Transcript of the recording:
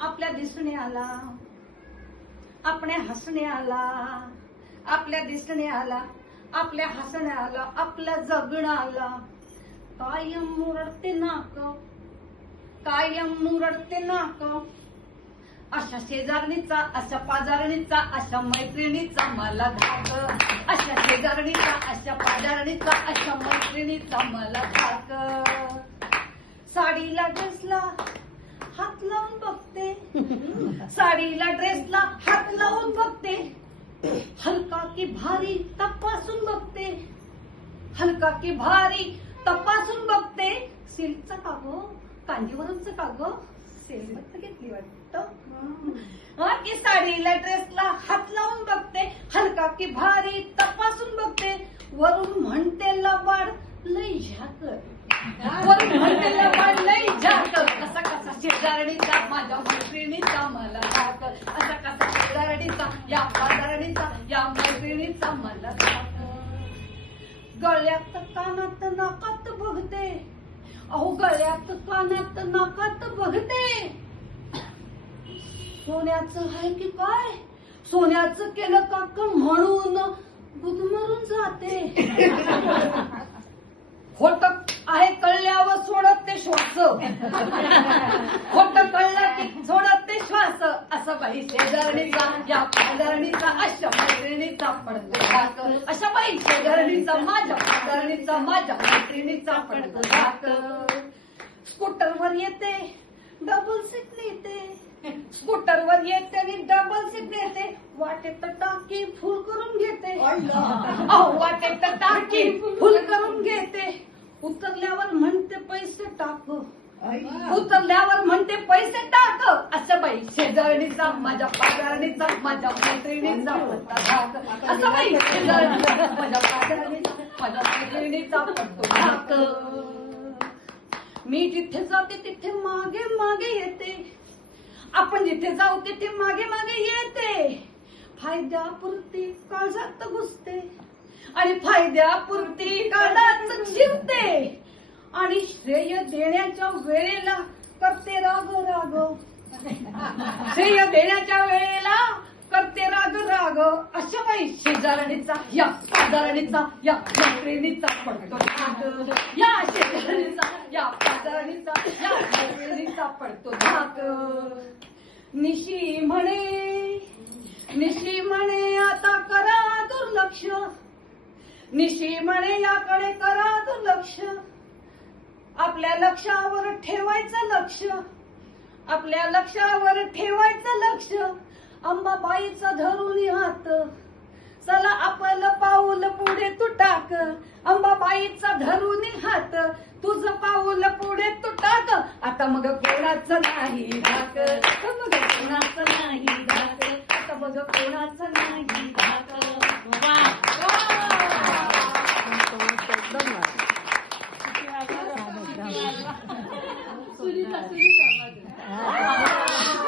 आपल्या दिसण्याला, आपल्या हसण्याला, आपल्या दिसण्याला, आपल्या हसण्याला, आपल्या जगण्याला कायम मुरडते नाक, कायम मुरडते नाक. अशा शेजारणीचा, अशा पाजारणीचा, अशा मैत्रिणीचा मला धाक. अशा शेजारणीचा, अशा पाजारणीचा, अशा मैत्रिणीचा मला धाक. साडीला ड्रेसला हात लावून बघते, साडीला ड्रेसला हात लावून बघते. हलका की भारी तपासून बघते, हलका की भारी तपासून बघते. सिल्कचा का गो, कांजीवरमचं का गो, सेलमत घेतली वाटतं. की साडीला ड्रेसला हात लावून बघते, हलका की भारी तपासून बघते. वरून म्हणते लबाड लई झाकर, वरून म्हणते लबाड लई झाकर. कसा कसा शेजारणीचा, माझ्या मैत्रिणीचा मला धाक. असा कसा शेजारणीचा, या पाजारणीचा, या मैत्रिणीचा मला धाक. गळ्यात कानात नाकात बघते, अहो गळ्यात कानात नाकात बघते. सोन्याचं आहे की काय, सोन्याचं केलं का म्हणून गुदमरून जाते. खोट आहे कळल्यावर सोडत ते श्वास, खोट कळलं की सोडत ते श्वास. असं बाई शेजारणीचा, या पाजारणीचा, अशा मैत्रिणीचा पडतो धाक. अशा बाई शेजारणीचा, माझ्या पाजारणीचा, माझ्या मैत्रिणीचा पडतो धाक. स्कूटरवर येते, डबल सीट नेते, स्कूटरवर येते आणि डबल सीट नेते. वाटेत टाकी फुल करून घेते, वाटेत टाकी फुल करून घेते. उतरल्यावर म्हणते पैसे टाक, उतरल्यावर म्हणते पैसे टाक. असं बाई शेजारणीचा, माझ्या पाजारणीचा, माझ्या मैत्रिणीचा पडतो धाक. असं बाई शेजारणीचा, माझ्या पाजारणीचा, माझ्या मैत्रिणीचा पडतो धाक. मी जिथे जाते तिथे मागे मागे येते, आपण जिथे जाऊ तिथे मागे मागे येते. फायद्यापुरती काळजात घुसते आणि फायद्यापुरती काळजात शिरते. आणि श्रेय देण्याच्या वेळेला करते राग राग, श्रेय देण्याच्या वेळेला करते राग राग. अशा बाई शेजारणीचा, या पाजारणीचा, या मैत्रिणीचा पडतो धाक. या शेजारणीचा, या पाजारणीचा, या मैत्रिणीचा पडतो धाक. निशी म्हणे, निशी म्हणे आता करा दुर्लक्ष, निशी म्हणे याकडे करा दुर्लक्ष. आपल्या लक्षावर ठेवायचं लक्ष, आपल्या लक्षावर ठेवायचं लक्ष. अंबाबाईचा धरून हात, चला आपलं पाऊल पुढे तू टाक. अंबाबाईचा धरून हात, तुझं पाऊल पुढे तू टाक. आता मग कोणाचं नाही धाक.